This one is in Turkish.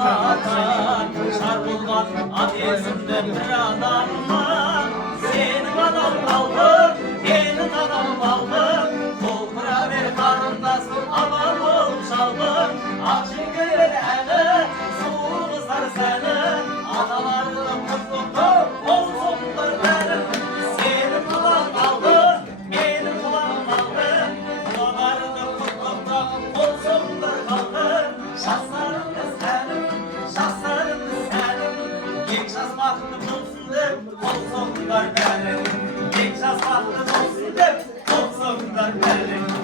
atar çarpılmaz ateşinde bir adam var. Senin adam kaldı, benim adam kaldı. Toprağa ver karındas, aman ol çaldı. Açık göğe eli, soğuk ısar seni. Analarını mutlulukta olsunlar benim. Senin ulan kaldı, benim ulan kaldı. Analarını mutlulukta olsunlar kaldı. Şahslarım da senin, şahslarım da senin. Genç asmaklı bulsun de, olsunlar benim. Genç asmaklı bulsun de, olsunlar benim.